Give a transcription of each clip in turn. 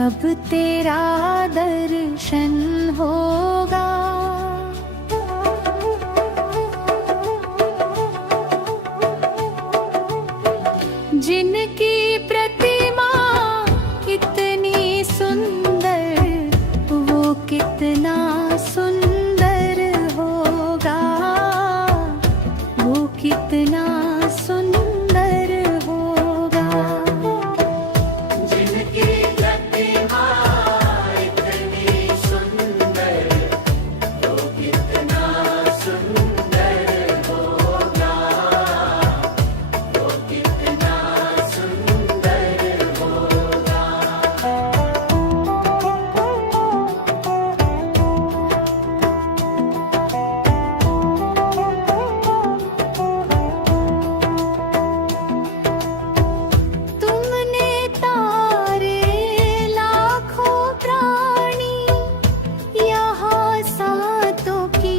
कब तेरा दर्शन होगा। जिनकी प्रतिमा इतनी सुंदर, वो कितना सुंदर होगा, वो कितना सुंदर होगा। जिनकी प्रतिमा इतनी सुंदर, वो कितना सुंदर होगा, वो कितना सुंदर होगा। तुमने तारे लाखों प्राणी, यहाँ सातों की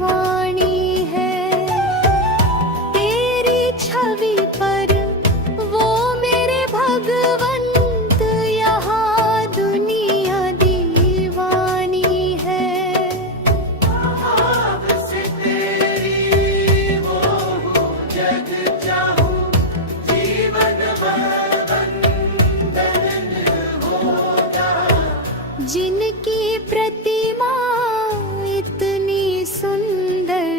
वाणी है। तेरी छवि पर वो मेरे भगवंत, यहाँ दुनिया दीवानी है। भाव से तेरी वो हूँ, जग चाहूं, जीवन भर बंधन होगा। जिनकी प्रतिमा इतनी सुंदर,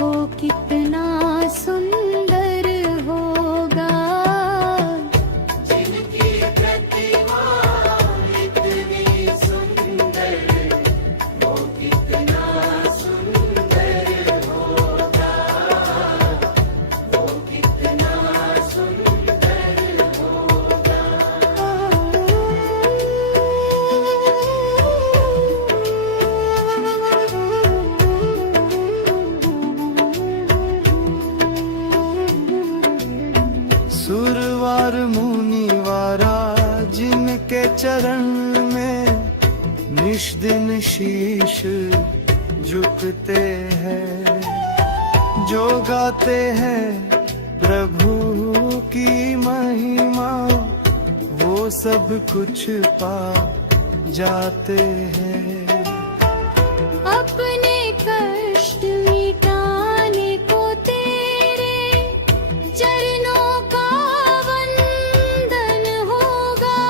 वो कितना सुंदर होगा। जिनकी प्रतिमा इतनी सुंदर, वो कितना सुंदर होगा, वो कितना सुंदर होगा। सुरवार मुनिवारा जिनके चरण में निश दिन शीश झुकते हैं, जो गाते हैं प्रभु की महिमा, वो सब कुछ पा जाते हैं। अपने कष्ट मिटाने को तेरे चरणों का वंदन होगा।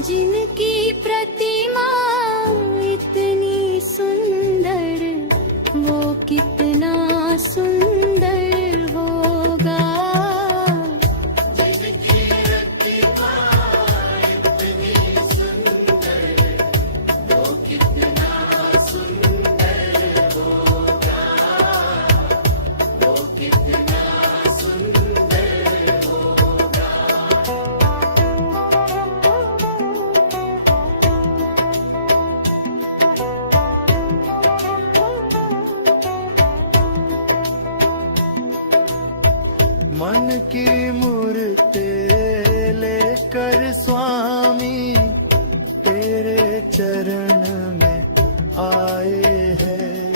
जिनकी प्रतिमा इतनी सुंदर, वो कितना सुंदर होगा। जिनकी प्रतिमा इतनी सुंदर, वो कितना सुंदर होगा, वो कितना सुंदर होगा। मन की मूर्ति लेकर स्वामी तेरे चरण में आए हैं।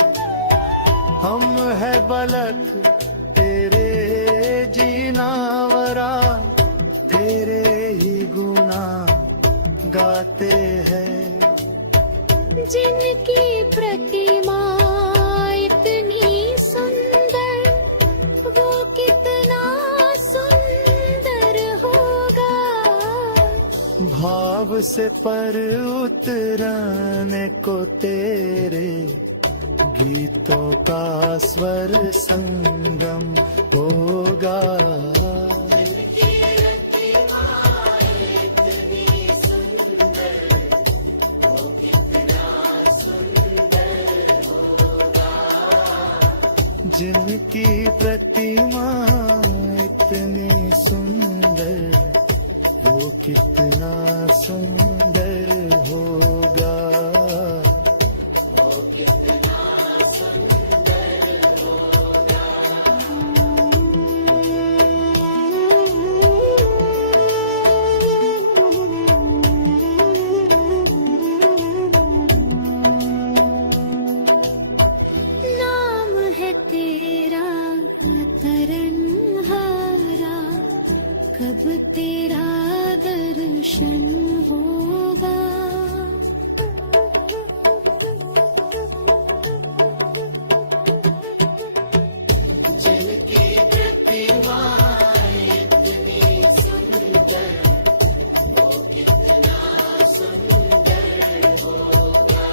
हम है बलक तेरे जीनावरा, तेरे ही गुना गाते हैं। जिनकी प्रतिमा इतनी सुंदर, वो कितना सुंदर होगा। भाव से पर उतरने को तेरे गीतों का स्वर संगम होगा। जिनकी प्रतिमा इतनी सुंदर, वो कितना सुंदर होगा। नाम है तेरा तरनहारा, कब तेरा दर्शन होगा। जिनकी प्रतिमा इतनी सुंदर, वो कितना सुंदर होगा।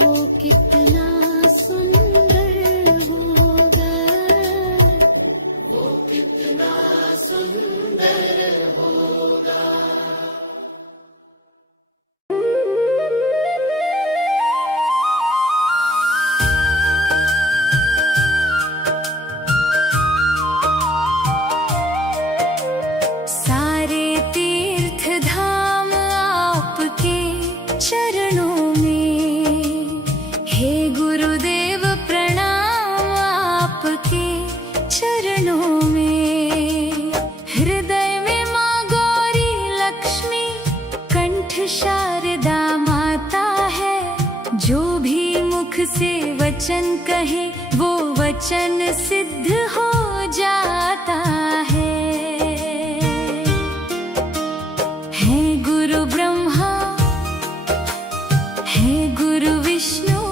वो कितना सुंदर होगा। वो कितना सुंदर होगा। सारे तीर्थ धाम आपके चरणों में, हे गुरुदेव प्रणाम आपके चरणों में। हृदय में माँ गौरी लक्ष्मी, कंठ शारदा माता है। जो भी मुख से वचन कहे, वो वचन सिद्ध हो जाता है। है गुरु ब्रह्मा, है गुरु विष्णु,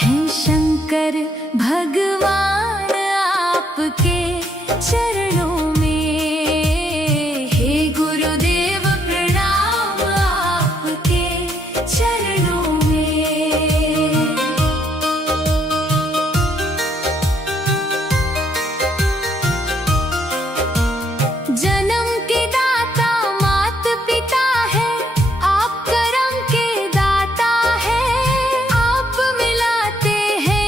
है शंकर भगवान आपके चरणों में। हे गुरुदेव प्रणाम आपके चरणों में। जन्म के दाता मात पिता है, आप करम के दाता है। आप मिलाते हैं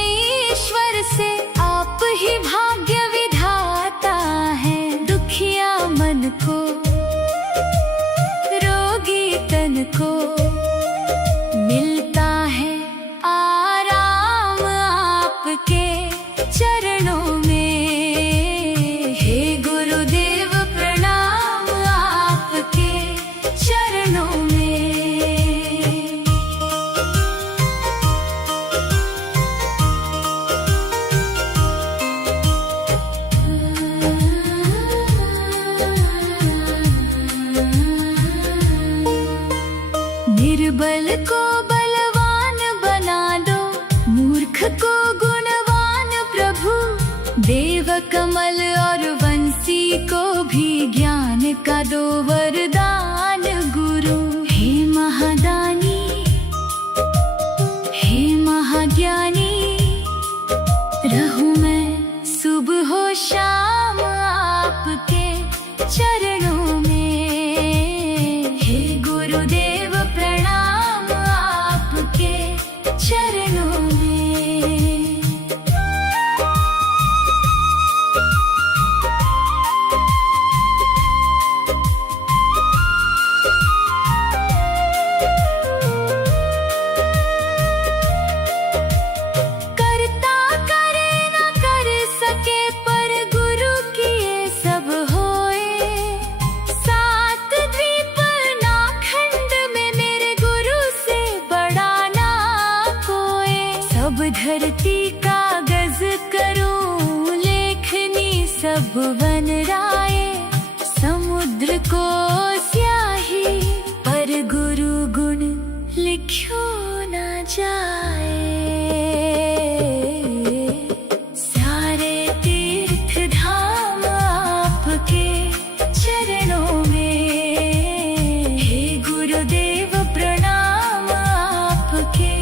ईश्वर से, आप ही भाग्य विधाता है। दुखिया मन को, रोगी तन को, मिलता है आराम आपके चरणों में। हे गुरुदेव प्रणाम आपके चरणों में। निर्बल को बलवान बना दो, मूर्ख को गुणवान प्रभु। देव कमल और वंशी को भी ज्ञान का दो वरदान गुरु। हे महादानी, हे महाज्ञानी, रहूं मैं सुबह हो शाम आपके चरणों में। हे गुरुदेव प्रणाम आपके चरणों में। करता करे न कर सके, पर गुरु किए सब होए। सात द्वीप नाखंड में मेरे गुरु से बड़ा ना कोई। सब धरती कागज करूं लेखनी, सब वन राय। समुद्र को स्याही, पर गुरु गुण लिखो ना जाए। सारे तीर्थ धाम आपके चरणों में। हे गुरुदेव प्रणाम आपके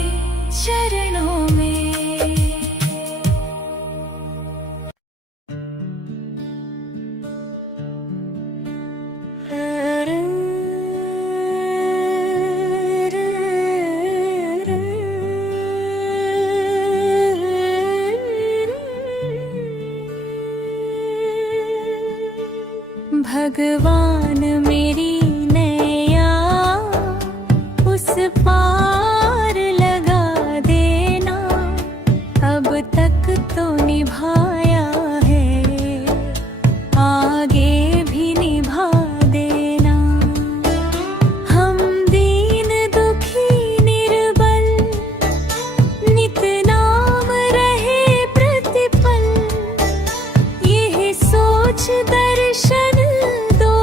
चरणों में। भगवान मेरी नैया उस पार लगा देना। अब तक तो निभाया है, आगे भी निभा देना। हम दीन दुखी निर्बल, नित नाम रहे प्रतिपल। यह सोच दर्शन दो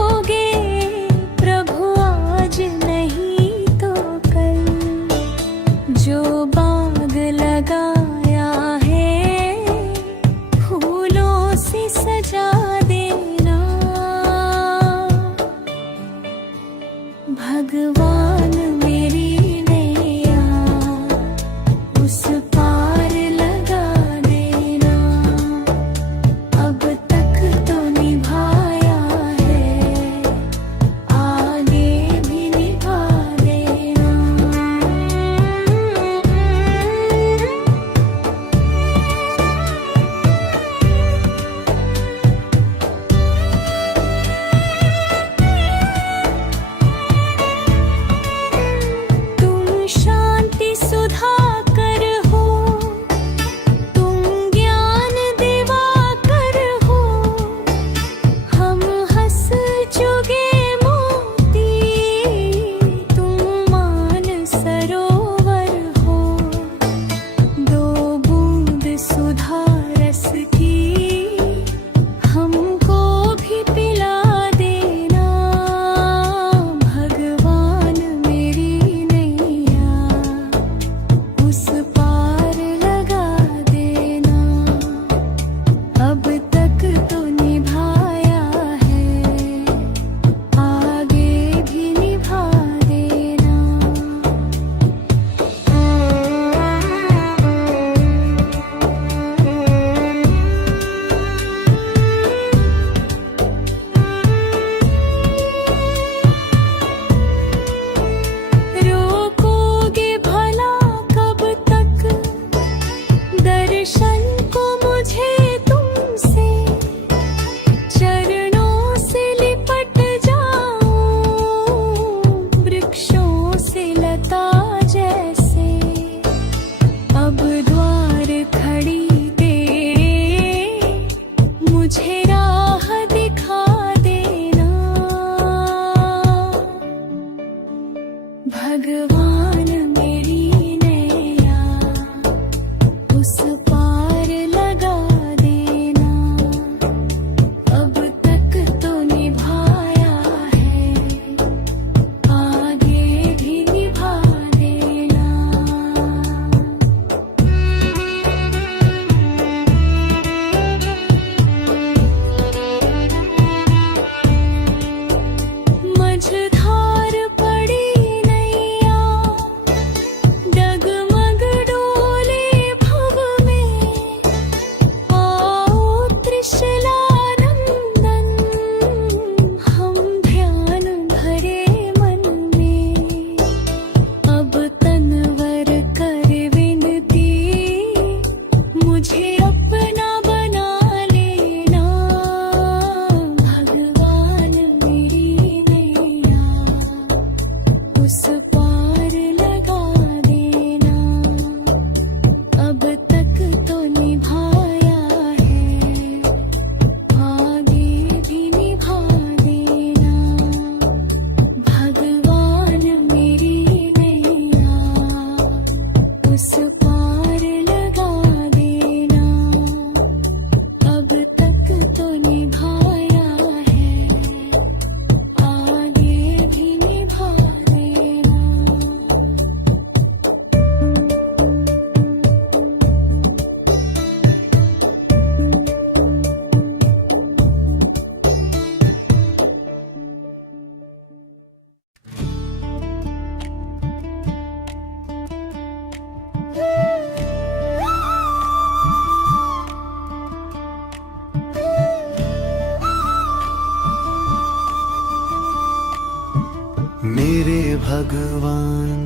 मेरे भगवान,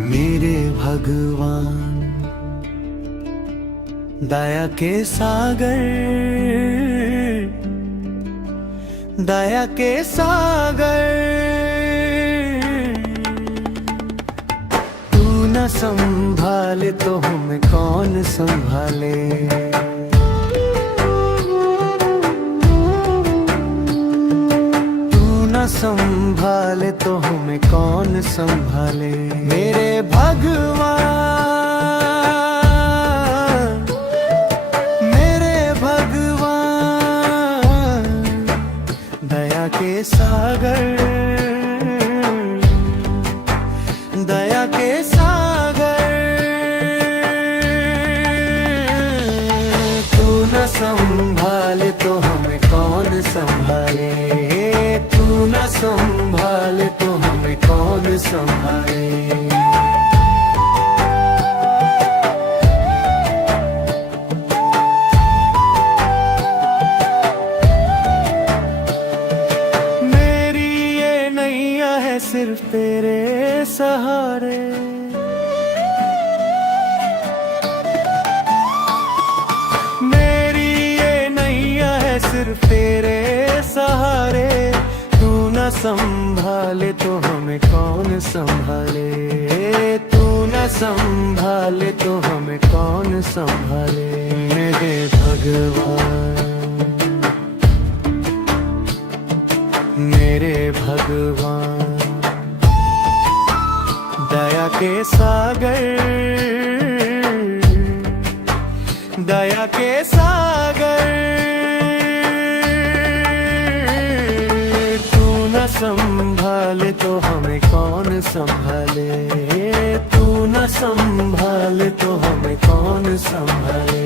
मेरे भगवान, दया के सागर, दया के सागर, तू न संभाले तो हमें कौन संभाले। संभाले तो हमें कौन संभाले। मेरे भगवान, मेरे भगवान, दया के सागर, दया के सागर, तू न संभाले तो हमें कौन संभाले। तू न संभाले तो हमें कौन संभाले। मेरी ये नैया है सिर्फ तेरे सहारे, मेरी ये नैया है सिर्फ तेरे सहारे। न संभाले तो हमें कौन संभाले। तू न संभाले तो हमें कौन संभाले। मेरे भगवान, मेरे भगवान, दया के सागर, दया के सागर, संभाले तो हमें कौन संभाले। तू न संभाले तो हमें कौन संभाले।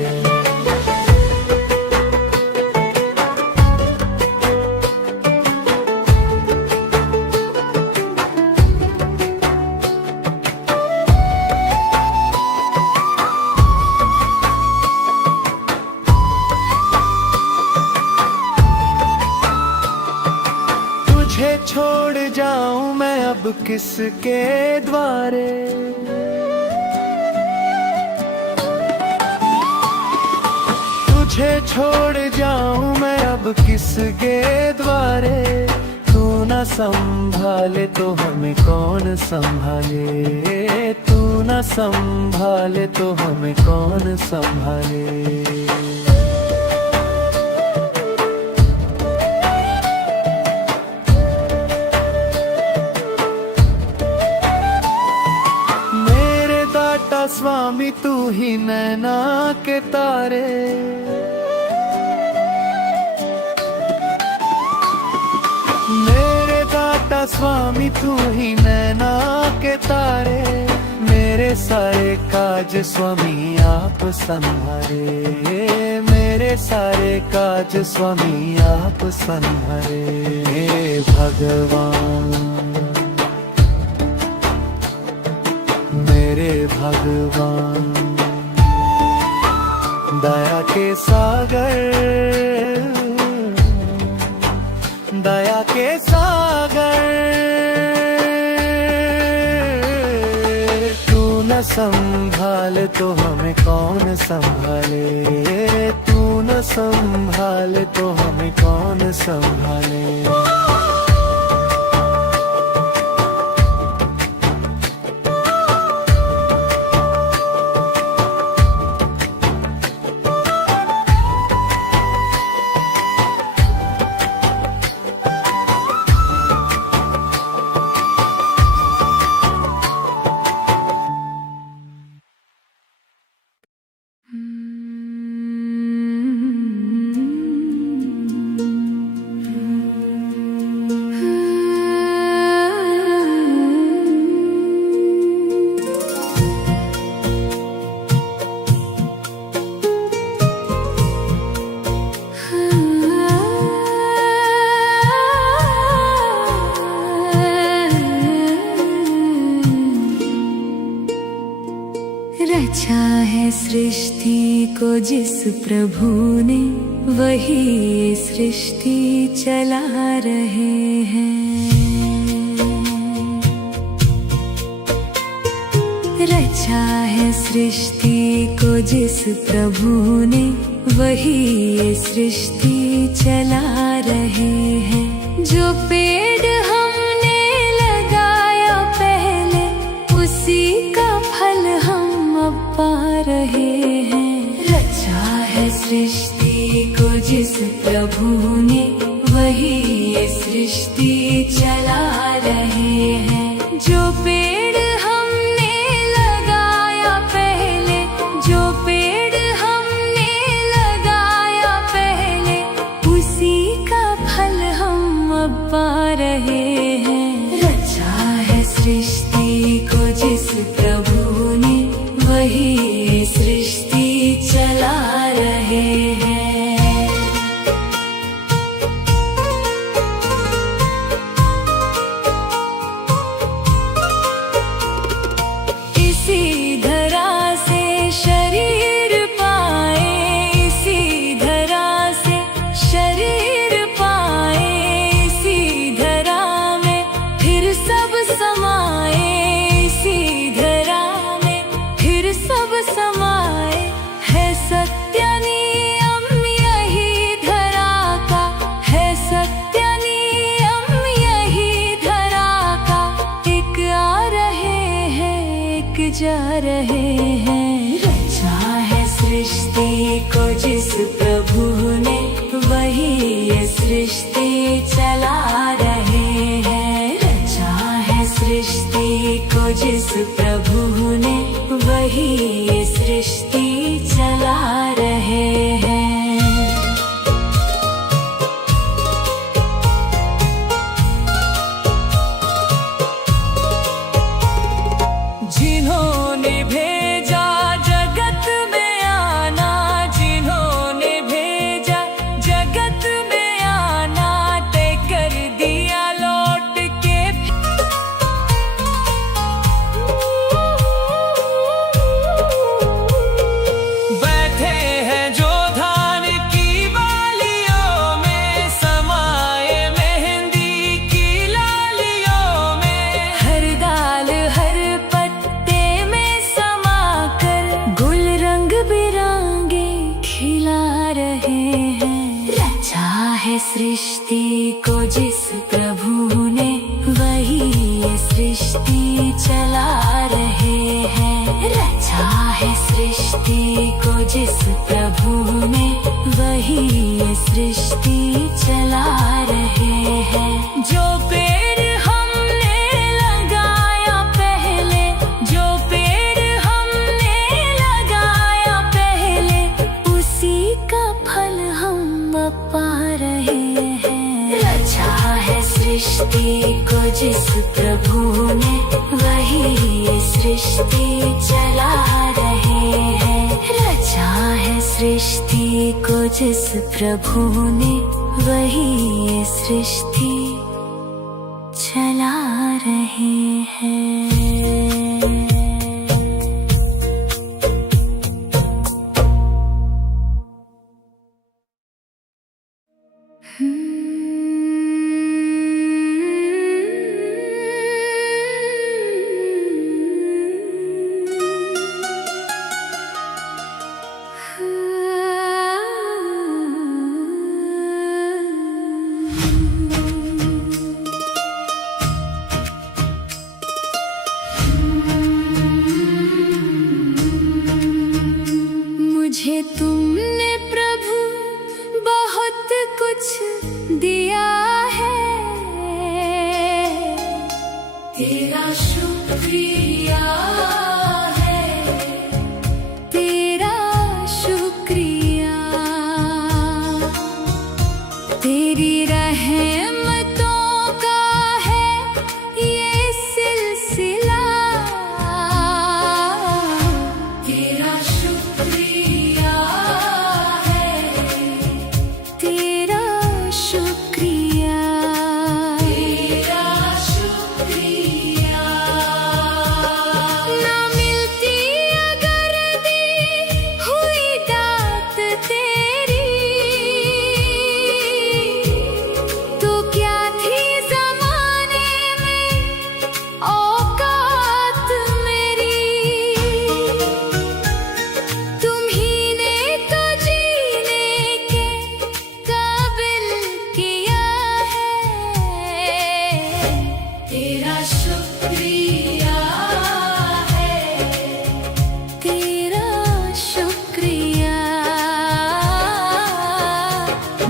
तुझे छोड़ जाऊं मैं अब किसके द्वारे। तुझे छोड़ जाऊं मैं अब किसके द्वारे। तू न संभाले तो हमें कौन संभाले। तू न संभाले तो हमें कौन संभाले। स्वामी तू ही नैना के तारे। मेरे दाता स्वामी तू ही नैना के तारे। मेरे सारे काज स्वामी आप संभाले। मेरे सारे काज स्वामी आप संभाले। हे भगवान, मेरे भगवान, दया के सागर, दया के सागर, तू न संभाले तो हमें कौन संभाले। तू न संभाले तो हमें कौन संभाले। रचा है सृष्टि को जिस प्रभु ने वही सृष्टि चला रहे हैं। रचा है सृष्टि को जिस प्रभु ने, वही ये सृष्टि चला रहे हैं। जो पेड़ हमने लगाया पहले, उसी का फल हम अब पा रहे हैं। रचा है सृष्टि को जिस प्रभु ने, वही ये सृष्टि चला रहे हैं। जो पेड़ हमने लगाया पहले, जो पेड़ हमने लगाया पहले, उसी का फल हम अब पा रहे हैं। रचा है सृष्टि को जिस प्रभु ने, वही ये सृष्टि चला रहे हैं। इसी धरा से शरीर पाए, इसी धरा से शरीर पाए, इसी धरा में फिर सब समाए, इसी धरा में फिर सब समाए। है सत्य नियम यही धरा का, है सत्य नियम यही धरा का। एक आ रहे हैं, एक जा रहे हैं। रचा है सृष्टि को जिस प्रभु ने, वही ये सृष्टि चला रहे हैं। रचा है सृष्टि को जिस प्रभु ने, वही ये सृष्टि चला रहे हैं। जिन्होंने भेजा जगत में आना, जिन्होंने भेजा जगत में आना, तय कर दिया लौट के। बैठे हैं जो धान की बालियों में, समाए मेहंदी की लालियों में। हर डाल हर पत्ते में समाकर, गुल रंग बिरंगे खिला रहे हैं। रचा है सृष्टि को जिस प्रभु ने, वही ये सृष्टि चला रहे हैं। रचा है सृष्टि को जिस प्रभु ने, वही ये सृष्टि चला रहे हैं। जो पेड़ हमने लगाया पहले, जो पेड़ हमने लगाया पहले, उसी का फल हम अब पा रहे हैं। रचा है सृष्टि को जिस प्रभु ने, वही ये सृष्टि चला रहे हैं। रचा है सृष्टि को जिस प्रभु ने, वही ये सृष्टि चला रहे हैं। मुझे तुमने प्रभु बहुत कुछ दिया है, तेरा शुक्रिया है, तेरा शुक्रिया। तेरी रहमतों का है ये सिलसिला, तेरा शुक्रिया है, तेरा शुक्रिया, तेरा शुक्रिया। ना मिलती अगर दी हुई दात तेरी,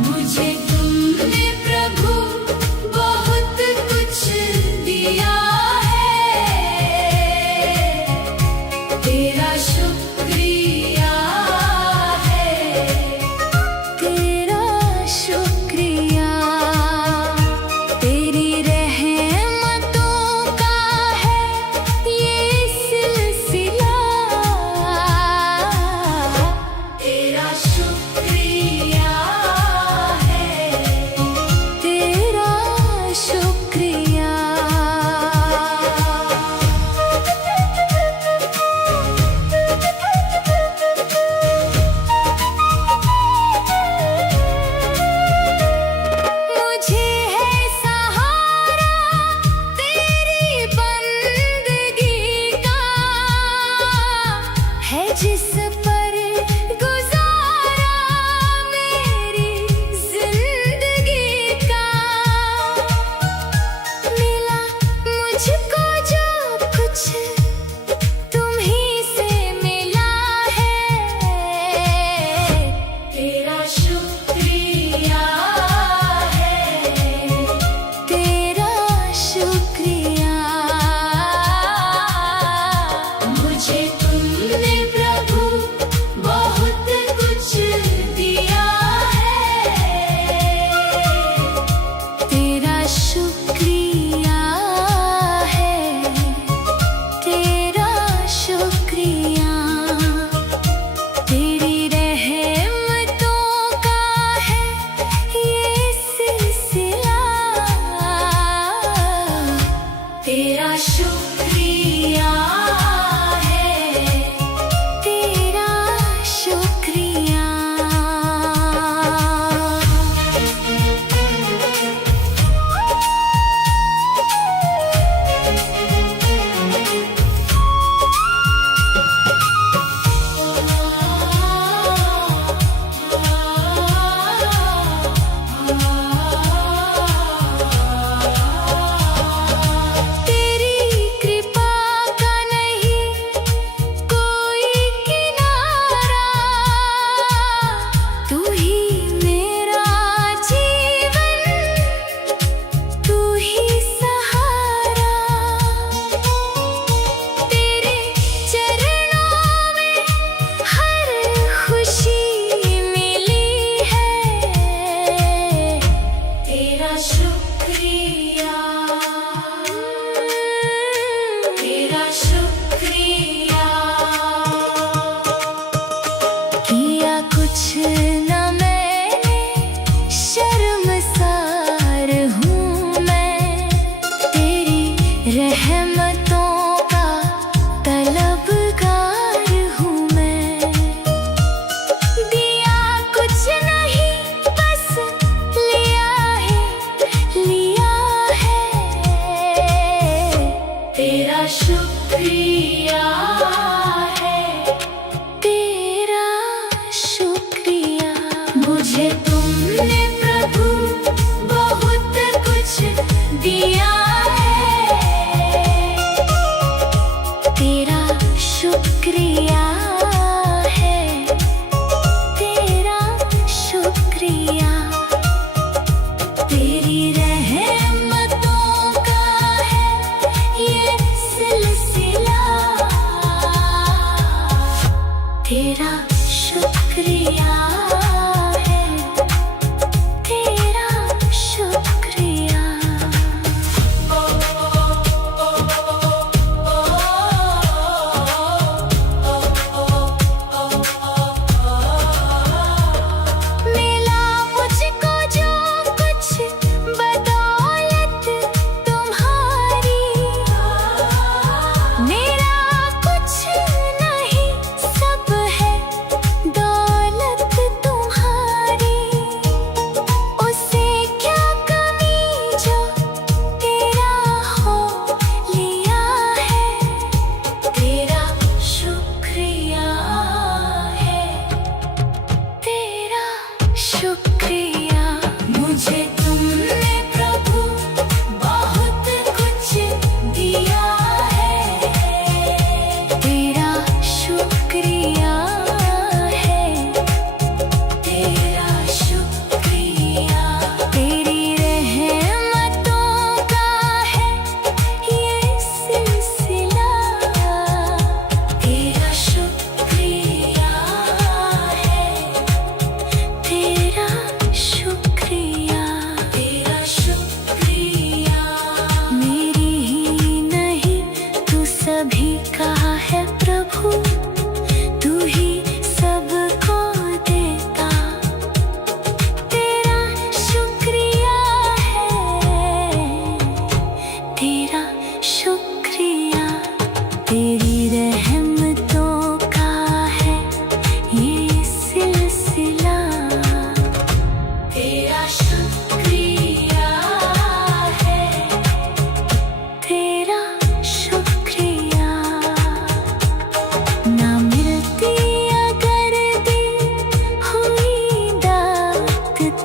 मुझे तुमने प्रभु बहुत कुछ दिया है, तेरा शुक्रिया है, तेरा शुक्रिया। तेरी रहमतों का है ये सिलसिला, तेरा शुक्रिया है।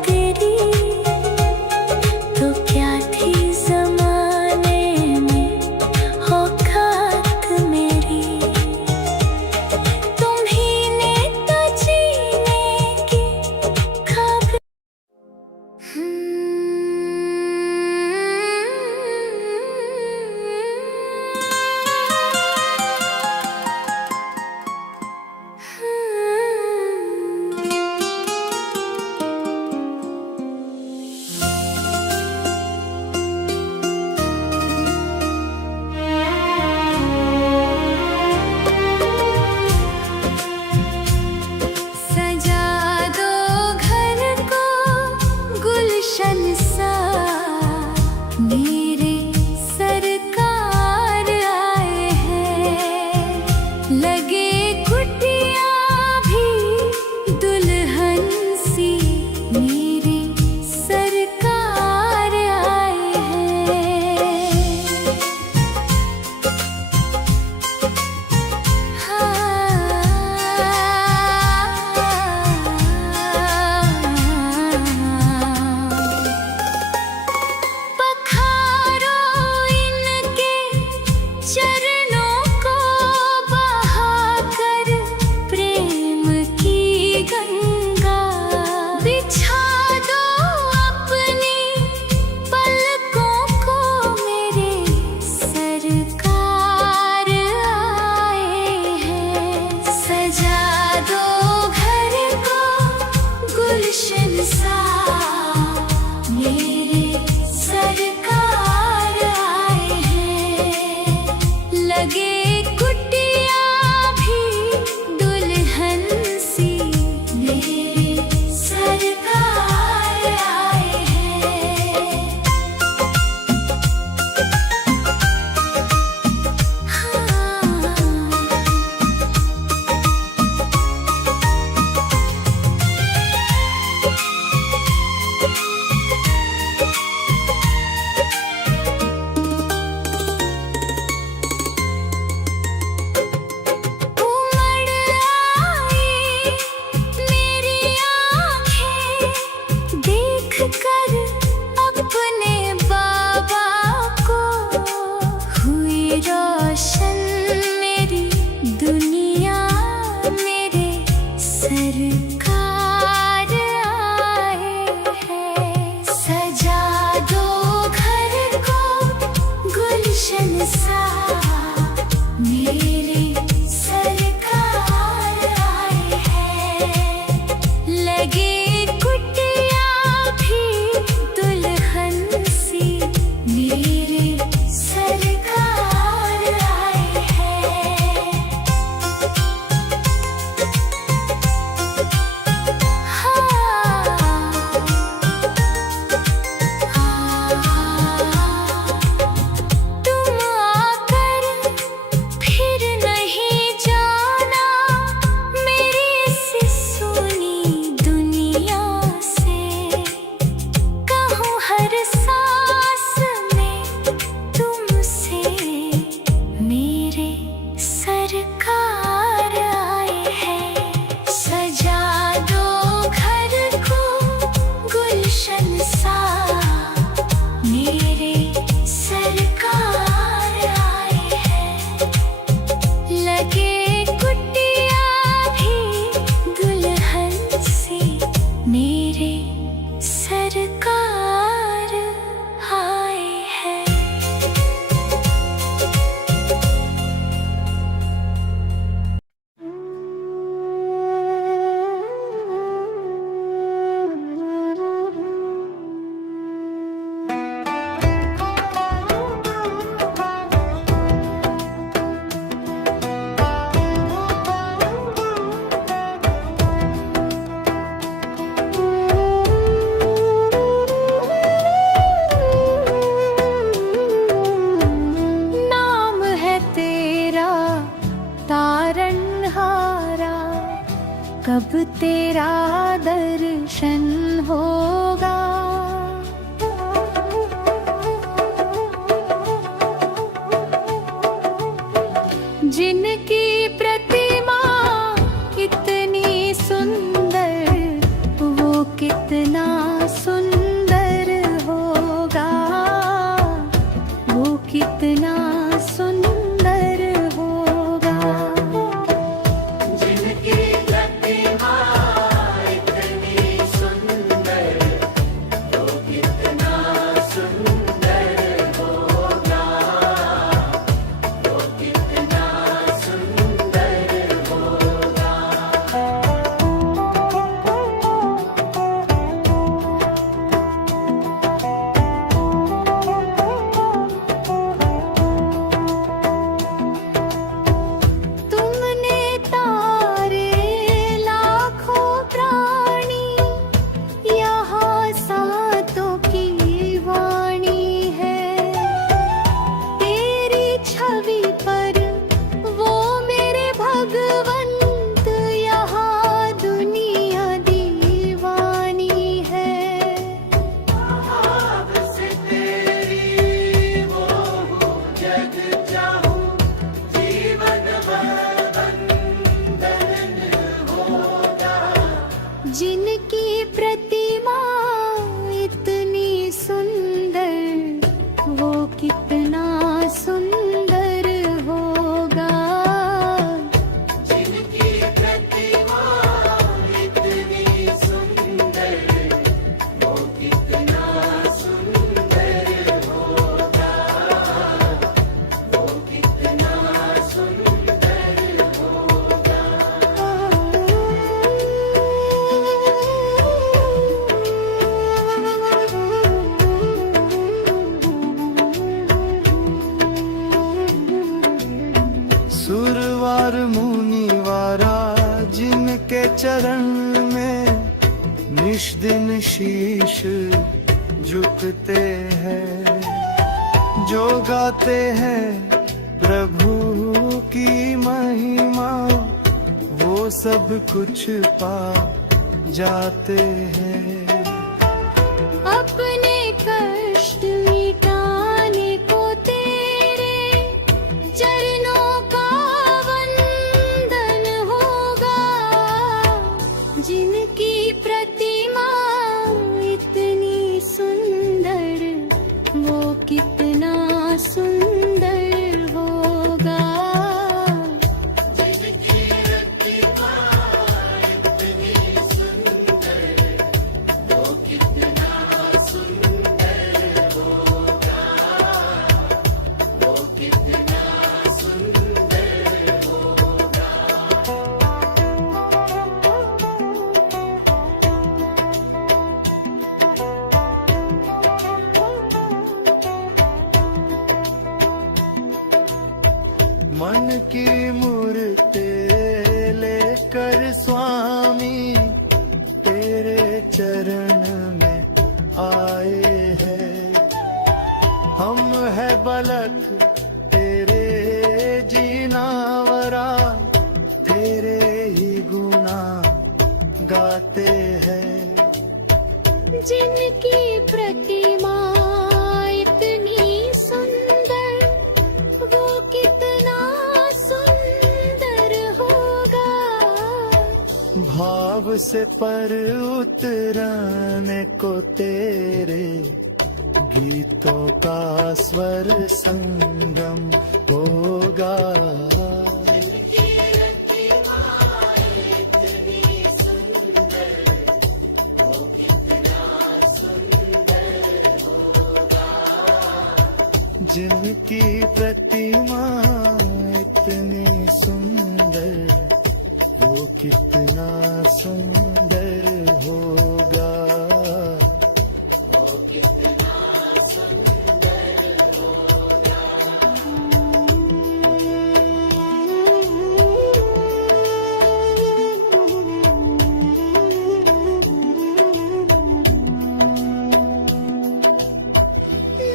तेरी, तो क्या थी ज़माने में औकात मेरी। तुम्हीं ने तो जीने की खबर सजा दो घर को गुलशन सा, मेरे सरकार आए हैं। लगे कुटिया भी दुल्हन सी, मेरे सरकार आए हैं। पखारो इनके चरणों को बहाकर प्रेम की गंगा। बिछा दो अपनी पलकों को, मेरे सरकार आए हैं। सजा दो घर को गुलशन सा, मेरे सरकार आए हैं। लगे कुटिया भी दुल्हन सी, मेरे सरकार आए हैं। उमड़ आई मेरी आँखें देख कर अपने बाबा को। हुई रोशन मेरी दुनिया, मेरे सरकार आए हैं। सजा दो घर को गुलशन सा, मेरे सरकार आए हैं। लगे कुटिया भी दुल्हन सी, मेरे सरकार आए हैं। तुम आकर फिर नहीं जाना मेरी इस सूनी दुनिया से। कहूँ हर सांस में तुमसे, मेरे सरकार आए हैं। सजा दो घर को गुलशन सा, मेरे सरकार आए हैं। लगे कुटिया भी दुल्हन सी, मेरे सरकार आए हैं। चरण में निश दिन शीश झुकते हैं। जो गाते हैं प्रभु की महिमा, वो सब कुछ पा जाते हैं। अपने कष्ट मिटाने को तेरे चरणों का वंदन होगा। जिनकी प्रतिमा इतनी सुंदर, वो कितना सुंदर होगा। मन की मूर्ति लेकर स्वामी तेरे चरण में आए हैं। हम है बलक तेरे जीनावरा, तेरे ही गुना गाते हैं। जिनकी प्रतिमा इतनी सुंदर, वो कितना सुंदर होगा। भाव से पर उतरने को तेरे गीतों का स्वर संगम होगा। जिनकी प्रतिमा इतनी सुंदर, वो कितना सुंदर होगा।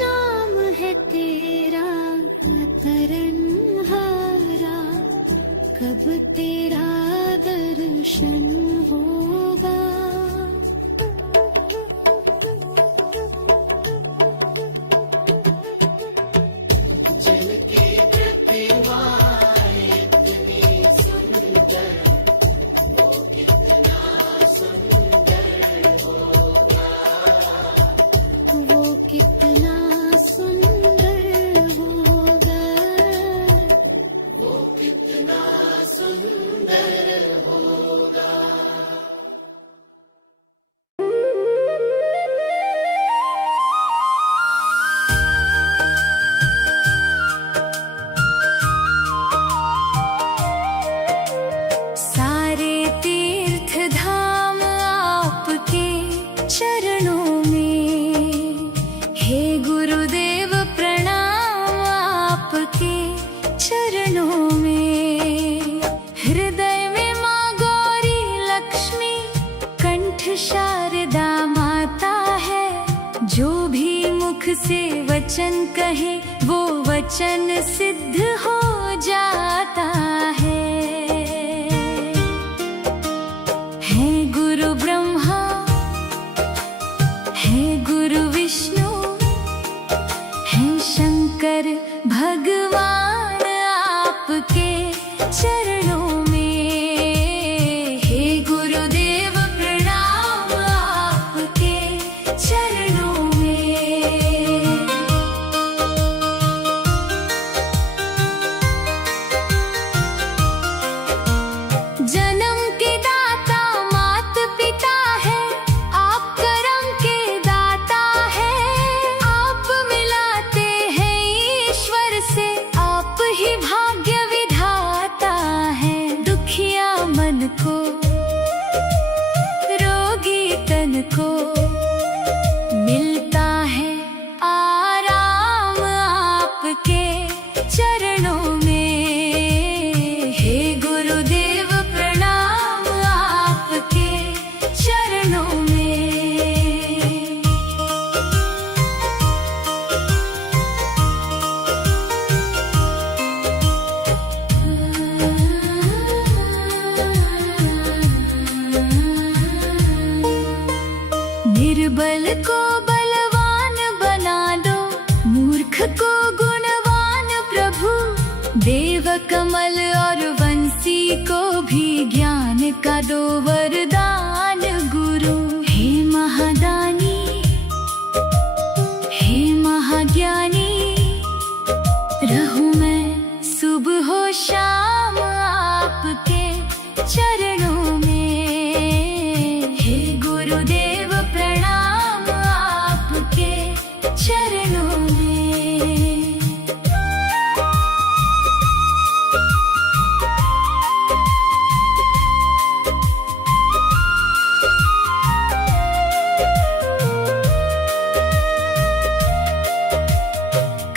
नाम है तेरा तरनहारा, कब तेरा दर्शन होगा। जिनकी प्रतिमा इतनी सुंदर, वो कितना सुंदर होगा। वो कितना सुंदर होगा। वो कितना सुंदर होगा। सारे तीर्थ धाम आपके चरणों में, हे गुरुदेव प्रणाम आपके चरणों में। हृदय में माँ गौरी लक्ष्मी, कंठ शारदा माता है। जो भी मुख से वचन कहे, वो वचन सिद्ध हो जाता है। है गुरु ब्रह्मा, है गुरु विष्णु, है शंकर भगवान आपके चरणों में। हे गुरुदेव प्रणाम आपके चरणों में। जन्म के दाता मात पिता है, आप करम के दाता का दो वरदान गुरु। हे महादानी, हे महाज्ञानी, रहूं मैं सुबह हो शाम आपके चरणों में। हे गुरुदेव प्रणाम आपके चरणों में।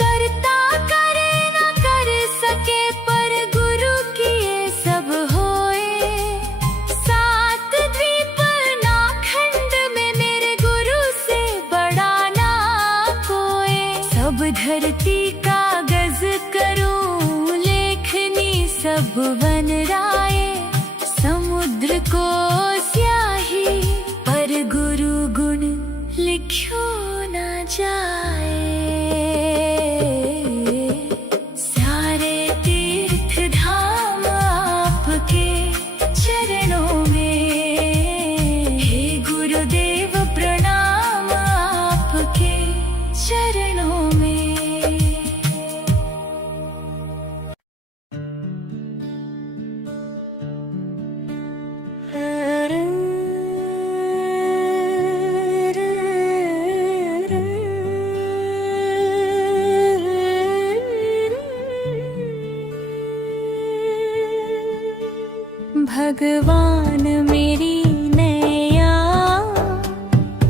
करता करे न कर सके पर गुरु किए सब होए। सात द्वीप नाखंड में मेरे गुरु से बड़ा ना कोई। सब धरती कागज करूं लेखनी सब वन राय। समुद्र को स्याही पर गुरु गुण लिखो ना जाए। सारे तीर्थ धाम आपके चरणों में। हे गुरुदेव प्रणाम आपके चरणों में। भगवान मेरी नैया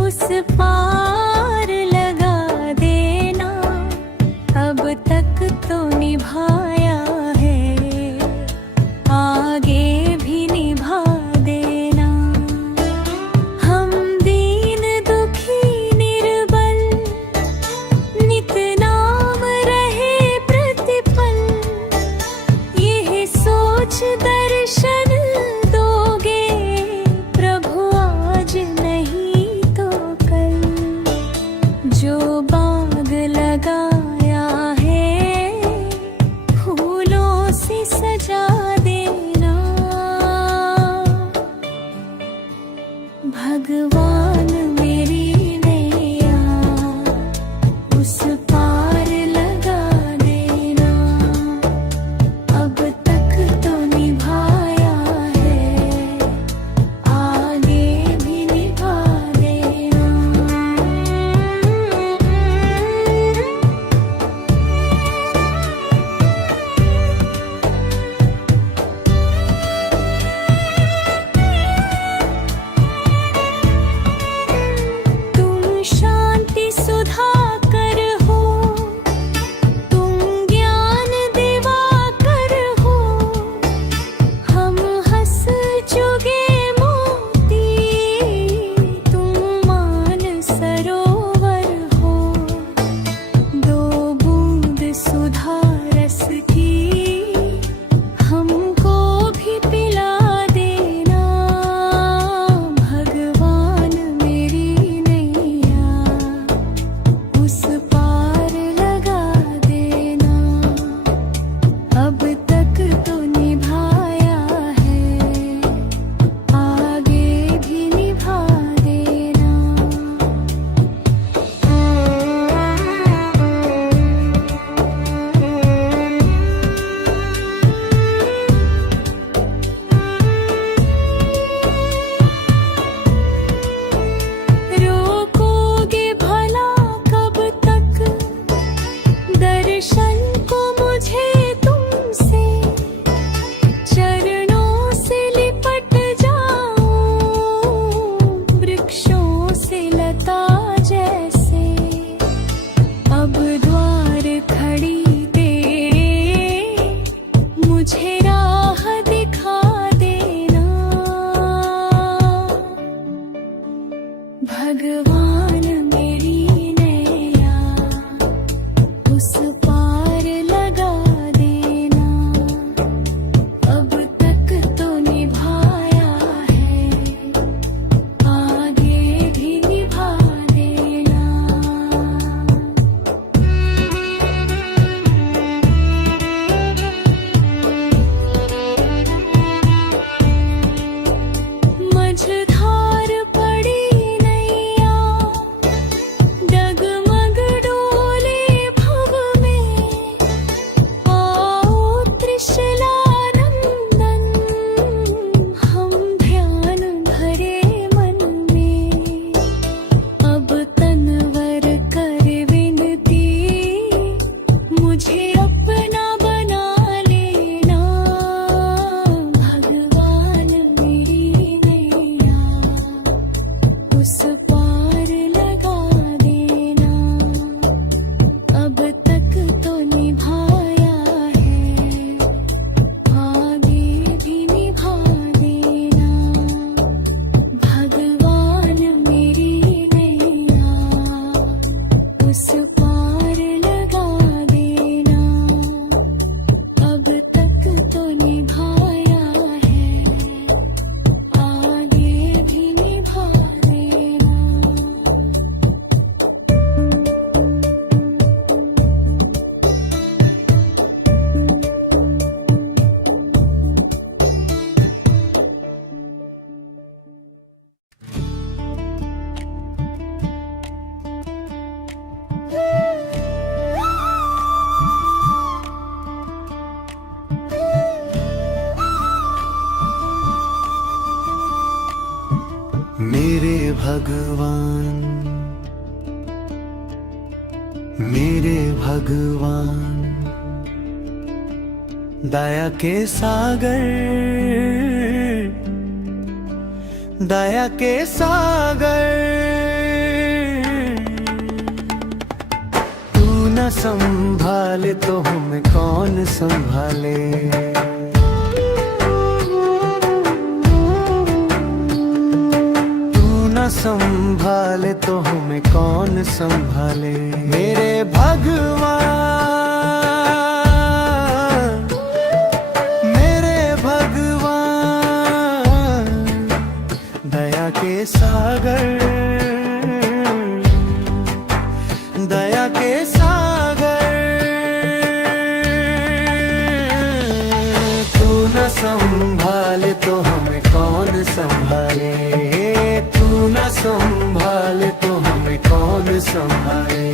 उस पार लगा देना। अब तक तो निभाया है, आगे भी निभा देना। हम दीन दुखी निर्बल नित नाम रहे प्रतिपल। यह सोच दर्शन दोगे प्रभु आज नहीं तो कल। जो बाग लगाया है फूलों से सजा देना। भगवान मेरी नैया उस पार लगा देना। अब तक तो निभाया है, आगे भी निभा देना। भगवान, मेरे भगवान, दया के सागर, दया के सागर, तू न संभाले तो हमें कौन संभाले। संभाले तो हमें कौन संभाले। मेरे भगवान, मेरे भगवान, दया के सागर, दया के सागर, तू न संभाले तो हमें कौन संभाले। तू न संभाले तो हमें कौन संभाले।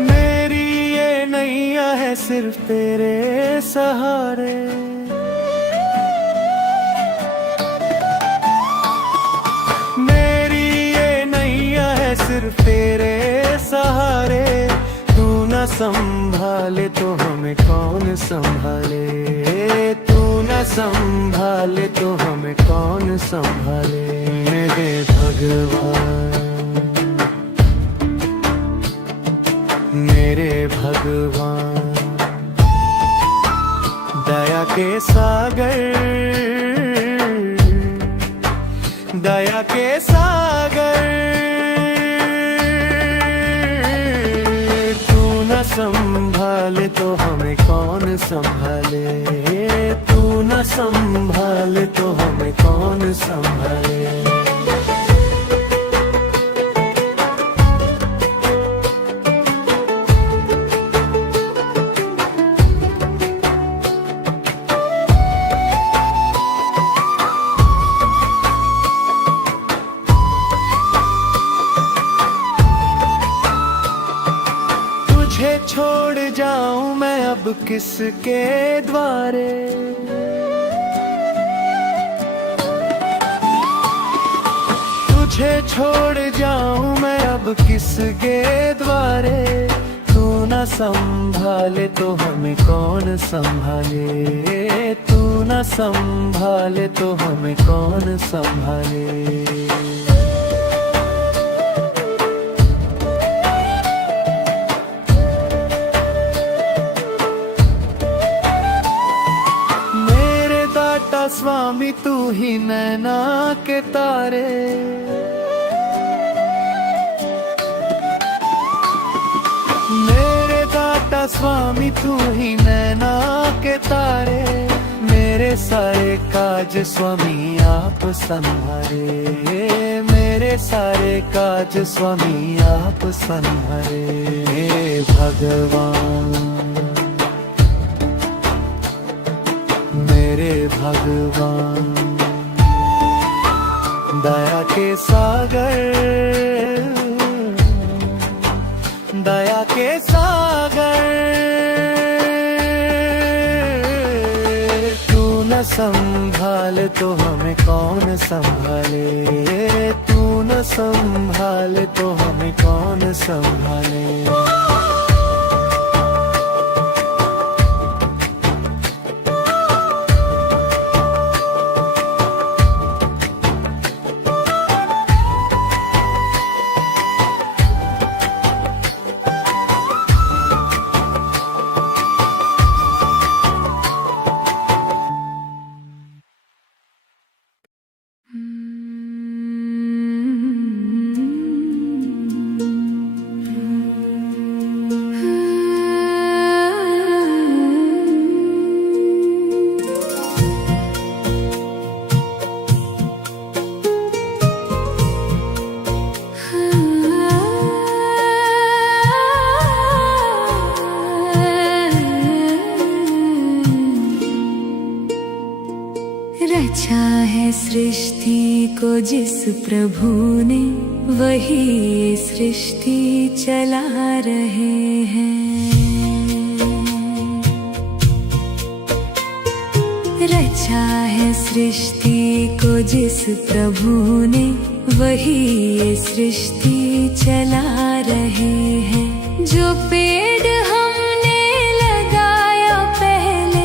मेरी ये नैया है सिर्फ तेरे सहारे, मेरी ये नैया है सिर्फ तेरे सहारे। न संभाले तो हमें कौन संभाले। तू न संभाले तो हमें कौन संभाले। मेरे भगवान, मेरे भगवान, दया के सागर, दया के सागर, संभाले तो हमें कौन संभाले। तू न संभाले तो हमें कौन संभाले। तुझे छोड़ जाऊं मैं अब किसके द्वारे। तुझे छोड़ जाऊं मैं अब किसके द्वारे। तू न संभाले तो हमें कौन संभाले। तू न संभाले तो हमें कौन संभाले। स्वामी तू ही नैना के तारे। मेरे दाता स्वामी तू ही नैना के तारे। मेरे सारे काज स्वामी आप संभारे। मेरे सारे काज स्वामी आप संभारे। भगवान, मेरे भगवान, दया के सागर, दया के सागर, तू न संभाले तो हमें कौन संभाले। तू न संभाले तो हमें कौन संभाले। रचा है सृष्टि को जिस प्रभु ने, वही सृष्टि चला रहे हैं। रचा है सृष्टि को जिस प्रभु ने, वही ये सृष्टि चला रहे हैं। जो पेड़ हमने लगाया पहले,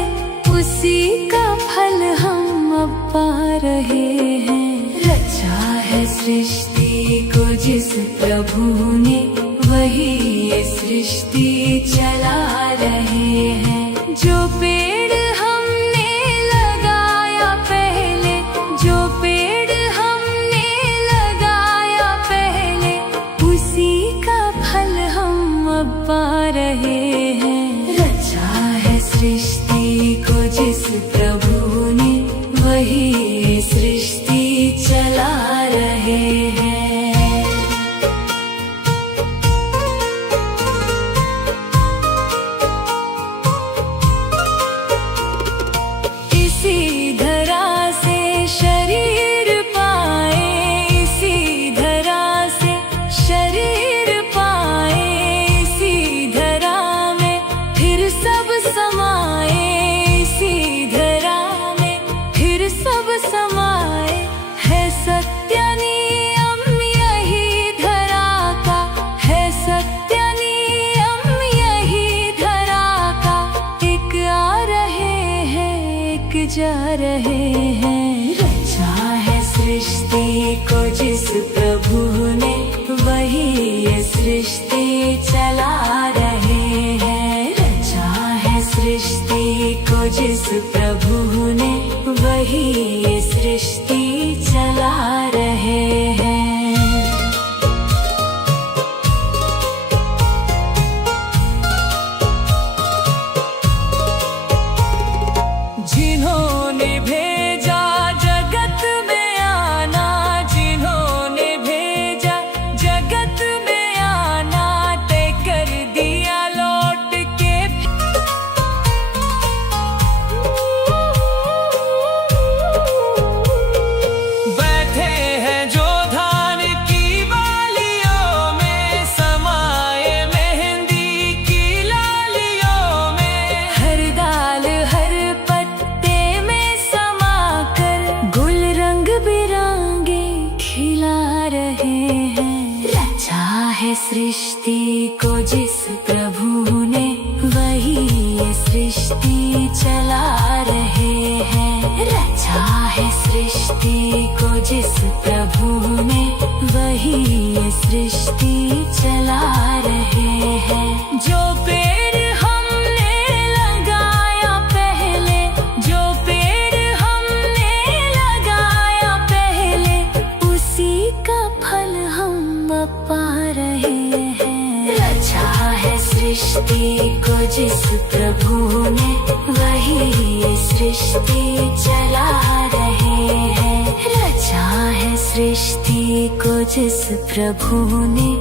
उसी का फल हम अब पा रहे हैं। रचा है सृष्टि को जिस प्रभु ने, वही ये सृष्टि चला रहे हैं। जो पेड़ हमने लगाया पहले, जो पेड़ हमने लगाया पहले, उसी का फल हम अब पा रहे हैं। रचा है सृष्टि को जिस प्रभु ने, वही ये सृष्टि चला रहे हैं। इसी धरा से शरीर पाए, इसी धरा से शरीर पाए, इसी धरा में फिर सब समाए, इसी धरा में फिर सब समाए। है सत्य नियम यही धरा का, है सत्य नियम यही धरा का। एक आ रहे हैं, एक जा रहे हैं। रचा है सृष्टि को जिस प्रभु ने, वही ये सृष्टि चला रहे हैं। रचा है सृष्टि को जिस प्रभु ने, वही ये सृष्टि चला रहे हैं। जिन्होंने भेजा जगत में आना, जिन्होंने भेजा जगत में आना, तय कर दिया लौट के। बैठे हैं जो धान की बालियों में, समाए मेहंदी की लालियों में। हर डाल हर पत्ते में समाकर, गुल रंग बिरंगे खिला रहे हैं। रचा है सृष्टि को जिस प्रभु ने, वही ये सृष्टि चला रहे हैं। रचा है सृष्टि को जिस प्रभु ने, वही ये सृष्टि चला रहे हैं। जो पेड़ हमने लगाया पहले, जो पेड़ हमने लगाया पहले, उसी का फल हम अब पा रहे हैं। रचा है सृष्टि को जिस प्रभु ने, वही ये सृष्टि चला रहे हैं। रचा है सृष्टि को जिस प्रभु ने,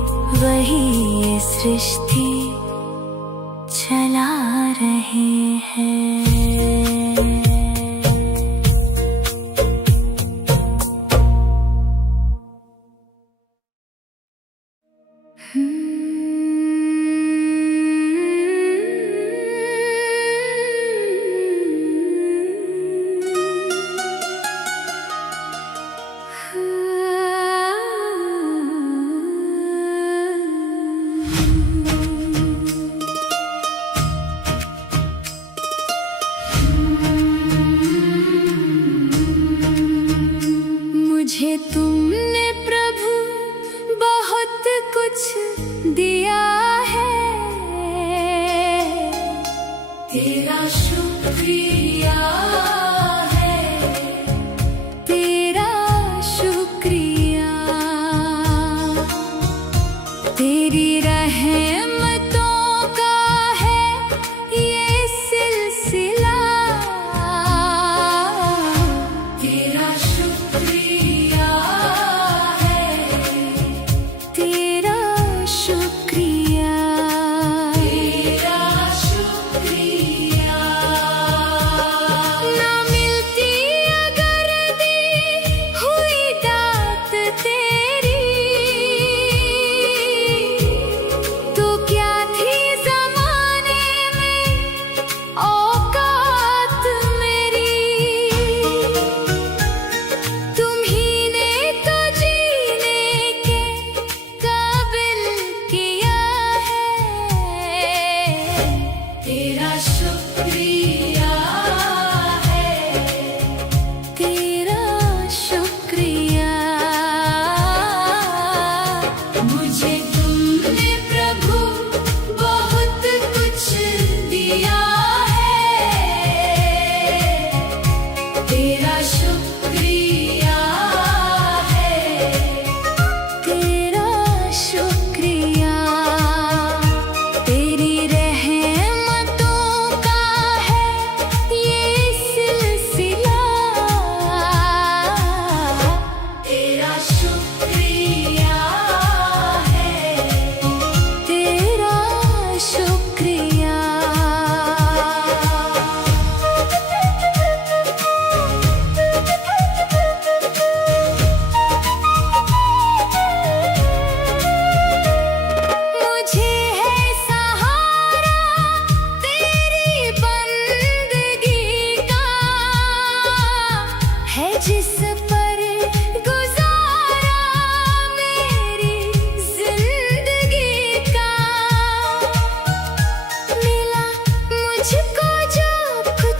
वही ये सृष्टि चला रहे हैं। मुझे तुमने प्रभु बहुत कुछ दिया है, तेरा शुक्रिया है, तेरा शुक्रिया। तेरी रहमतों का है ये सिलसिला, तेरा शुक्रिया है, तेरा शुक्रिया, तेरा शुक्रिया। ना मिल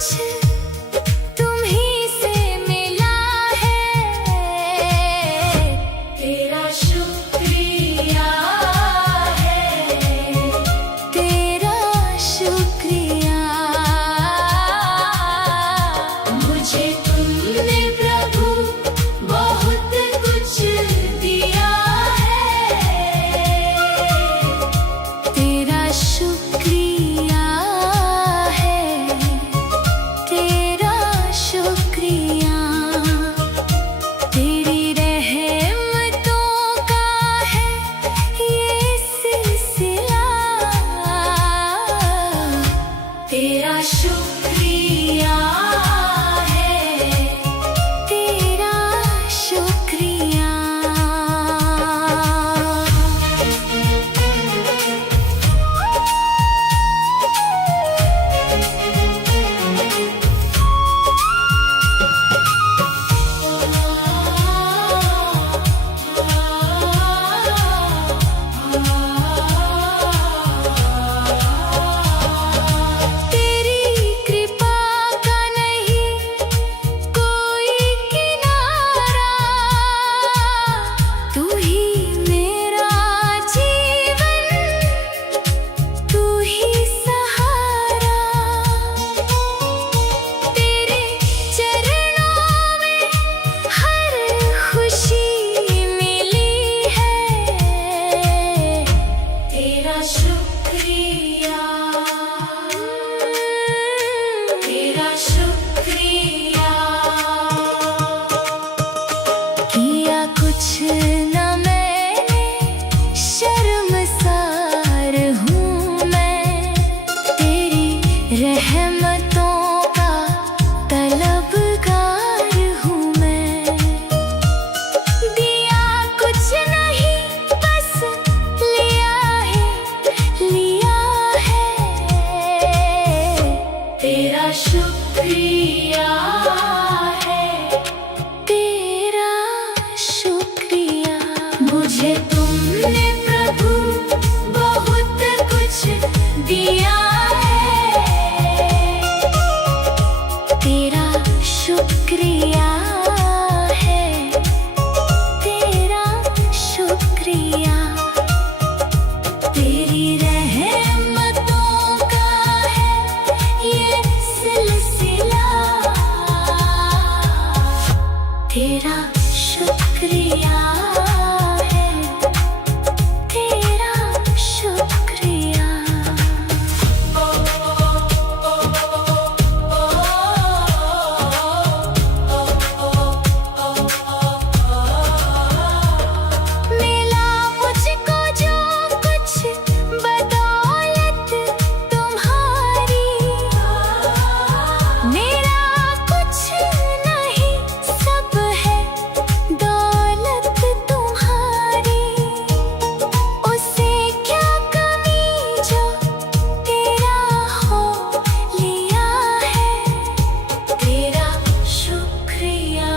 कुछ तुम्हीं से मिला है, तेरा शुक्रिया है, तेरा शुक्रिया। मुझे तुमने प्रभु बहुत कुछ दिया है, तेरा शुक्रिया है, तेरा शुक्रिया। तेरी रहमतों का है ये सिलसिला, तेरा शुक्रिया है, तेरा शुक्रिया। तेरी कृपा का नहीं कोई किनारा, तू ही मेरा जीवन, तू ही सहारा। तेरे चरणों में हर खुशी मिली है, तेरा शुक्रिया, तेरा शुक्रिया। किया कुछ न मैंने, शर्मसार हूँ मैं, तेरी रहमतों का तलबगार हूँ मैं। दिया कुछ नहीं बस लिया है, लिया है, तेरा शुक्रिया है, तेरा शुक्रिया। मुझे तुमने प्रभु बहुत कुछ दिया है, तेरा शुक्रिया है, तेरा शुक्रिया। तेरी रहमतों का है ये सिलसिला, तेरा शुक्रिया है, तेरा शुक्रिया। मिला मुझको जो कुछ बदौलत तुम्हारी, मेरा कुछ नहीं सब है दौलत तुम्हारी। उसे क्या कमी जो तेरा हो लिया है, तेरा शुक्रिया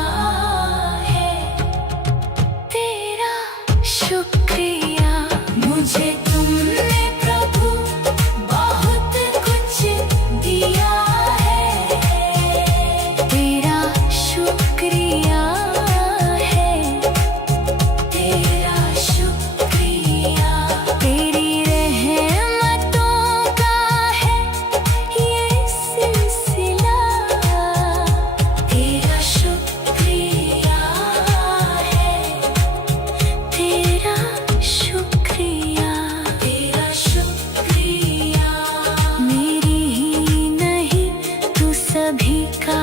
है, तेरा शुक्रिया। मुझे तुमने प्रभु बहुत कुछ दिया है, तेरा शुक्रिया है, तेरा शुक्रिया। तेरी रहमतों का है ये सिलसिला, तेरा शुक्रिया है, तेरा शुक्रिया, तेरा शुक्रिया। मेरी ही नहीं तू सभी का